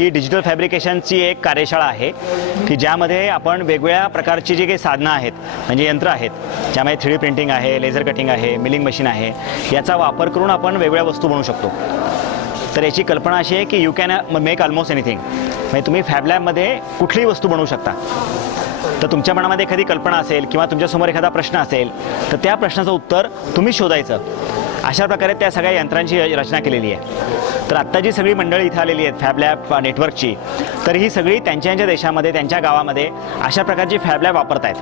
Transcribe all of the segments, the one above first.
ही digital फॅब्रिकेशनची एक कार्यशाळा आहे की ज्यामध्ये आपण वेगवेगळ्या प्रकारची जी काही साधनं आहेत म्हणजे यंत्र आहेत ज्यामध्ये 3D प्रिंटिंग आहे, लेझर कटिंग आहे, मिलिंग मशीन आहे, याचा वापर करून आपण वेगवेगळ्या वस्तू बनवू शकतो. तर याची कल्पना अशी आहे की you can make almost anything. म्हणजे तुम्ही फॅब लॅबमध्ये कुठलीही वस्तू बनवू शकता. तर तुमच्या मनामध्ये एखादी कल्पना असेल किंवा तुमच्यासमोर एखादा प्रश्न असेल तर त्या प्रश्नाचं उत्तर तुम्ही शोधायचं. अशा प्रकारे त्या सगळ्या यंत्रांची रचना केलेली आहे. तर आत्ता जी सगळी मंडळी इथं आलेली आहेत फॅब लॅब नेटवर्कची, तर ही सगळी त्यांच्या देशामध्ये त्यांच्या गावामध्ये अशा प्रकारची फॅब लॅब वापरत आहेत.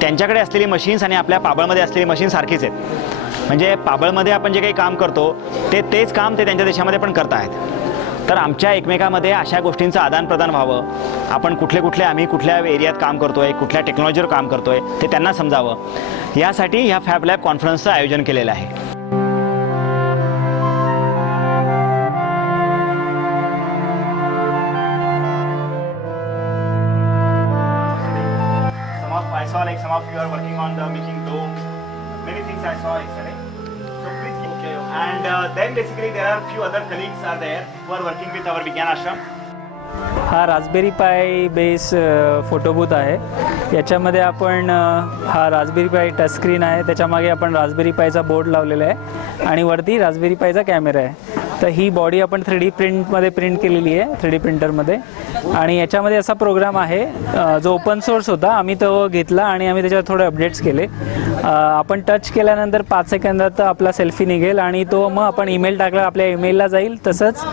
त्यांच्याकडे असलेली मशीन्स आणि आपल्या पाबळमध्ये असलेली मशीन सारखीच आहेत. म्हणजे पाबळमध्ये आपण जे काही काम करतो तेच काम ते त्यांच्या देशामध्ये पण करत आहेत. तर आमच्या एकमेकामध्ये अशा गोष्टींचं आदानप्रदान व्हावं. आपण आम्ही कुठल्या एरियात काम करतोय, कुठल्या टेक्नॉलॉजीवर काम करतोय ते त्यांना समजावं, यासाठी ह्या फॅब लॅब कॉन्फरन्सचं आयोजन केलेलं आहे. Some of you are working on the making domes. Many things I saw yesterday. So please keep. Okay. And then basically there are few other colleagues are there who are working with our Vigyan Ashram. हा Raspberry Pi base photo booth आहे. याच्यामध्ये आपण हा Raspberry पाई touch screen आहे, त्याच्यामागे आपण Raspberry पाईचा board लावलेला आहे आणि वरती रास्पबेरी पाईचा कॅमेरा आहे. तर ही बॉडी आपण 3D प्रिंटमध्ये प्रिंट केलेली आहे 3D प्रिंटरमध्ये. आणि याच्यामध्ये असा प्रोग्राम आहे जो ओपन सोर्स होता, आम्ही तो घेतला आणि आम्ही त्याच्यावर थोडे अपडेट्स केले. आपण टच केल्यानंतर 5 सेकंदात आपला सेल्फी निघेल आणि तो मग आपण ईमेल टाकला आपल्या ईमेलला जाईल. तसंच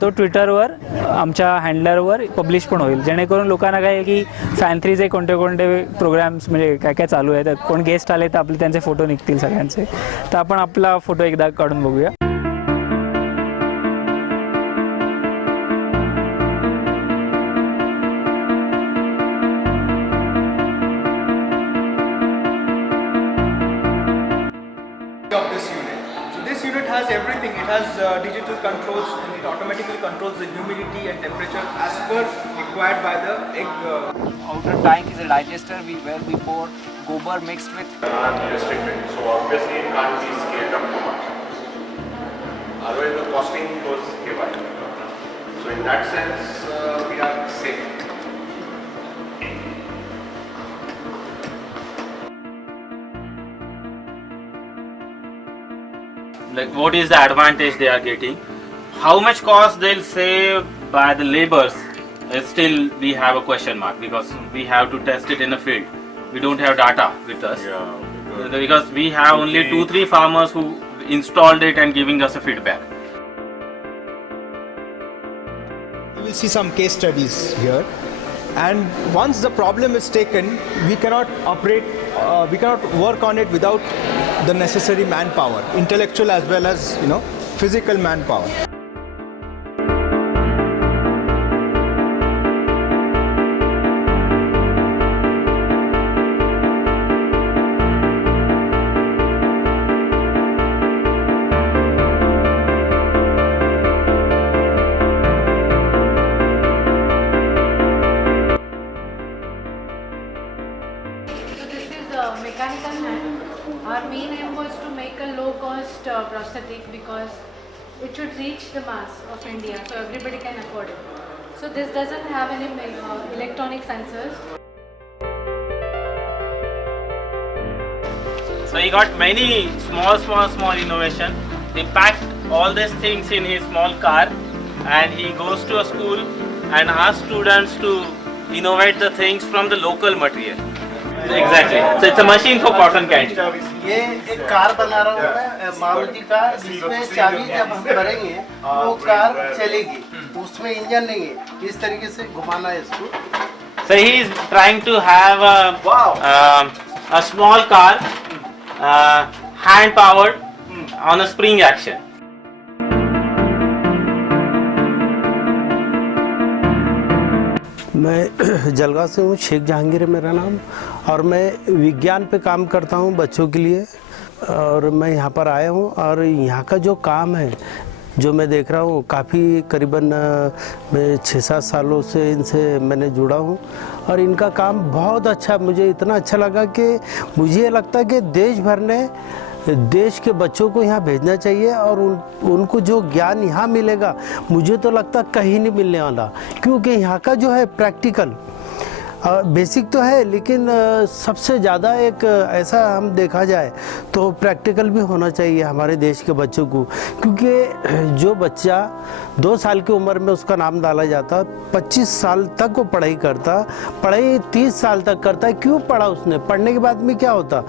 तो ट्विटरवर आमच्या हँडलरवर पब्लिश पण होईल, जेणेकरून लोकांना काय की फॅन3चे कोणते प्रोग्राम्स म्हणजे काय चालू आहेत, कोण गेस्ट आले तर आपले त्यांचे फोटो निघतील सगळ्यांचे. तर आपण आपला फोटो एकदा काढून बघूया. Of this unit. So this unit has everything. It has digital controls and it automatically controls the humidity and temperature as per required by the egg. Outer tank is a digester where we pour gobar mixed with. Restricted, so obviously it can't be scaled up too much. Otherwise the costing goes haywire. So in that sense, we are safe. Like what is the advantage they are getting, how much cost they'll save by the laborers, still we have a question mark because we have to test it in the field. We don't have data with us. Because we have only 2-3 farmers who installed it and giving us a feedback. You will see some case studies here, and once the problem is taken, we cannot work on it without the necessary manpower, intellectual as well as physical manpower. Mechanical hand. Our main aim was to make a low-cost prosthetic because it should reach the mass of India, so everybody can afford it. So this doesn't have any electronic sensors. So he got many small innovation. He packed all these things in his small car and he goes to a school and asks students to innovate the things from the local material. Exactly. So it's a machine for cotton candy. ये एक car बना रहा हूँ मैं मारुति का, जिसमें चाबी जब हम भरेंगे वो कार चलेगी, उसमें इंजन नहीं है. इस तरीके से घुमाना है इसको. So he is trying to have a small car, hand powered on a spring action. मैं जलगांव से हूँ, शेख जहांगीर है मेरा नाम, और मैं विज्ञान पे काम करता हूँ बच्चों के लिए. और मैं यहाँ पर आया हूँ और यहाँ का जो काम है जो मैं देख रहा हूँ, काफ़ी करीबन मैं 6-7 सालों से इनसे मैंने जुड़ा हूँ और इनका काम बहुत अच्छा, मुझे इतना अच्छा लगा कि मुझे लगता है कि देश भर ने देश के बच्चों को यहाँ भेजना चाहिए और उनको जो ज्ञान यहाँ मिलेगा मुझे तो लगता कहीं नहीं मिलने वाला, क्योंकि यहाँ का जो है प्रैक्टिकल बेसिक तो है, लेकिन सबसे ज़्यादा एक ऐसा हम देखा जाए तो प्रैक्टिकल भी होना चाहिए हमारे देश के बच्चों को, क्योंकि जो बच्चा 2 साल की उम्र में उसका नाम डाला जाता 25 साल तक वो पढ़ाई करता, पढ़ाई 30 साल तक करता है। क्यों पढ़ा उसने? पढ़ने के बाद में क्या होता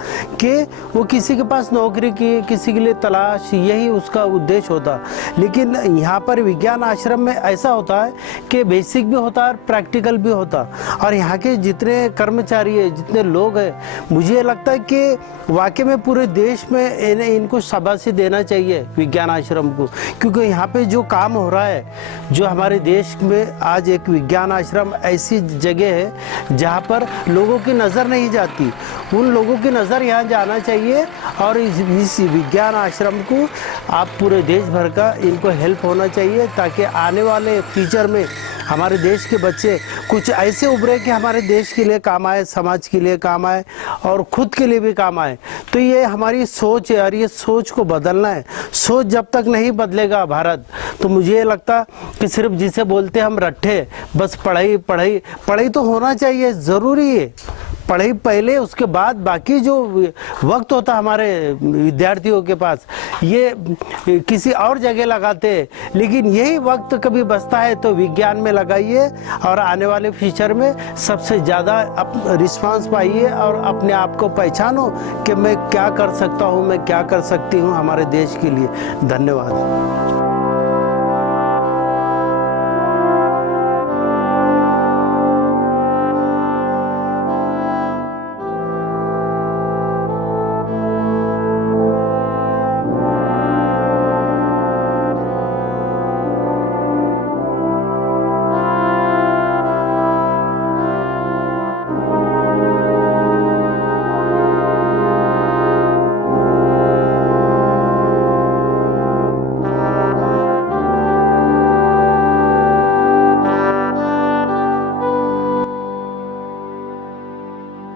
कि वो किसी के पास नौकरी की, किसी के लिए तलाश, यही उसका उद्देश्य होता। लेकिन यहाँ पर विज्ञान आश्रम में ऐसा होता है कि बेसिक भी होता है और प्रैक्टिकल भी होता, और यहाँ के जितने कर्मचारी है, जितने लोग हैं, मुझे लगता है कि वाकई में पूरे देश में इनको शाबाशी देना चाहिए विज्ञान आश्रम को, क्योंकि यहाँ पे जो काम हो रहा है, जो हमारे देश में आज एक विज्ञान आश्रम ऐसी जगह है जहाँ पर लोगों की नज़र नहीं जाती, उन लोगों की नज़र यहाँ जाना चाहिए। और इस विज्ञान आश्रम को आप पूरे देश भर का इनको हेल्प होना चाहिए, ताकि आने वाले फ्यूचर में हमारे देश के बच्चे कुछ ऐसे उभरे कि हमारे देश के लिए काम आए, समाज के लिए काम आए और खुद के लिए भी काम आए। तो ये हमारी सोच है और ये सोच को बदलना है। सोच जब तक नहीं बदलेगा भारत, तो मुझे ये लगता कि सिर्फ जिसे बोलते हम रट्ठे, बस पढ़ाई पढ़ाई पढ़ाई तो होना चाहिए, ज़रूरी है पढ़ाई पहले, उसके बाद बाकी जो वक्त होता हमारे विद्यार्थियों के पास ये किसी और जगह लगाते हैं, लेकिन यही वक्त कभी बचता है तो विज्ञान में लगाइए और आने वाले फ्यूचर में सबसे ज़्यादा रिस्पांस पाइए और अपने आप को पहचानो कि मैं क्या कर सकता हूँ, मैं क्या कर सकती हूँ हमारे देश के लिए। धन्यवाद।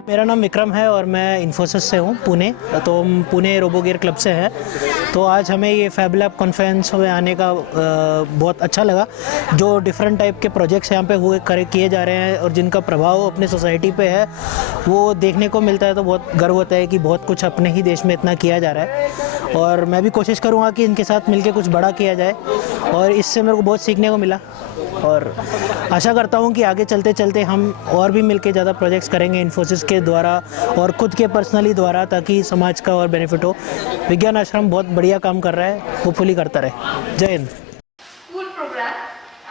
मेरा नाम विक्रम है और मैं इन्फोसिस से हूँ, पुणे। तो हम पुणे रोबोगियर क्लब से हैं। तो आज हमें ये फैब लैब कॉन्फ्रेंस में आने का बहुत अच्छा लगा। जो डिफरेंट टाइप के प्रोजेक्ट्स यहाँ पे किए जा रहे हैं और जिनका प्रभाव अपने सोसाइटी पे है, वो देखने को मिलता है। तो बहुत गर्व होता है कि बहुत कुछ अपने ही देश में इतना किया जा रहा है, और मैं भी कोशिश करूँगा कि इनके साथ मिलकर कुछ बड़ा किया जाए। और इससे मेरे को बहुत सीखने को मिला, और आशा करता हूँ कि आगे चलते चलते हम और भी मिलके ज़्यादा प्रोजेक्ट्स करेंगे इन्फोसिस के द्वारा और खुद के पर्सनली द्वारा, ताकि समाज का और बेनिफिट हो। विज्ञान आश्रम बहुत बढ़िया काम कर रहा है, होपफुली करता रहे। जय Hind. School program,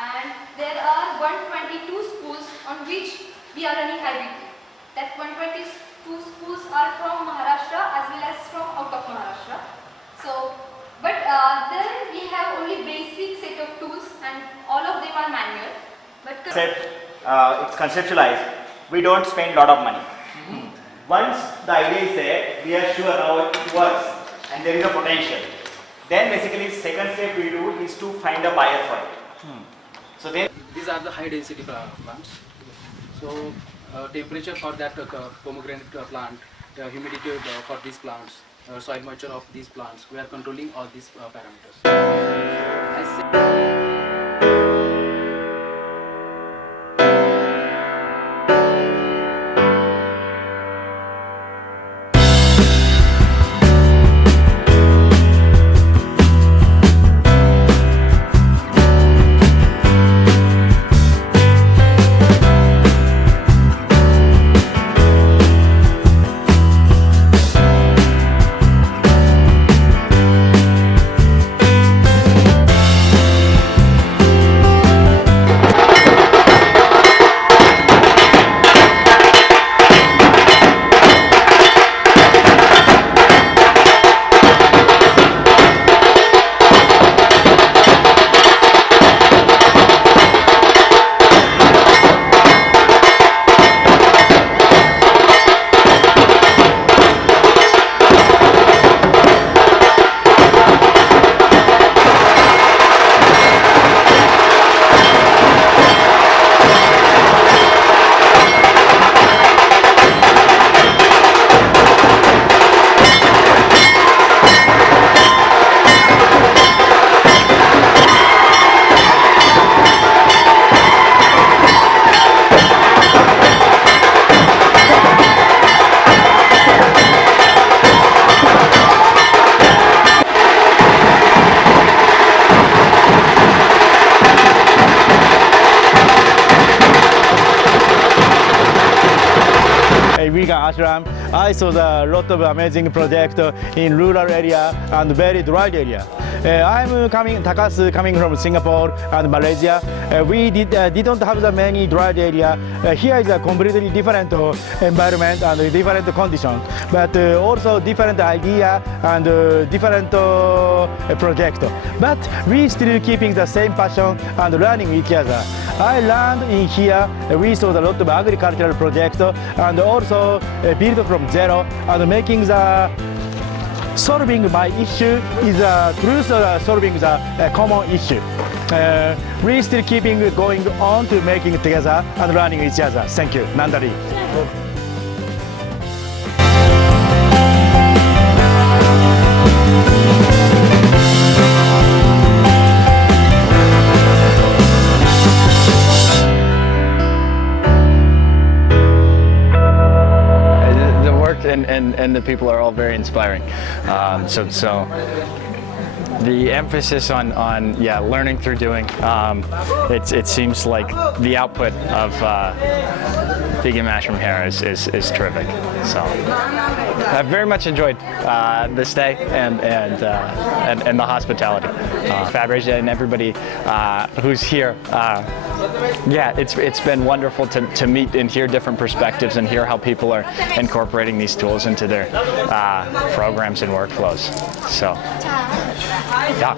and there are 122 schools on which we are running hybrid. That 122 schools are from Maharashtra as well as from out of Maharashtra. So, but then we have only basic set of tools and all of them are manual. But It's conceptualized. We don't spend a lot of money. Once the idea is there, we are sure how it works and there is a potential. Then basically second step we do is to find a buyer for it. So then these are the high density plants. So temperature for that pomegranate plant, humidity for these plants, soil moisture of these plants, we are controlling all these parameters. Dominican ashram. I saw a lot of amazing projects in rural area and very dry area. I'm Takas coming from Singapore and Malaysia. We didn't have the many dry area. Here is a completely different environment and different condition, but also different idea and different project. But we still keeping the same passion and learning each other. I learned in here. We saw a lot of agricultural projects and also build from zero and making the solving my issue is a truth solving the common issue. We still keeping going on to making it together and learning each other. Thank you, Nandari. And the people are all very inspiring. So the emphasis on learning through doing. It seems like the output of Vegan Mushroom here is terrific. So I've very much enjoyed the stay and the hospitality. Fabrice and everybody who's here. It's been wonderful to meet and hear different perspectives and hear how people are incorporating these tools into their programs and workflows. So, yeah.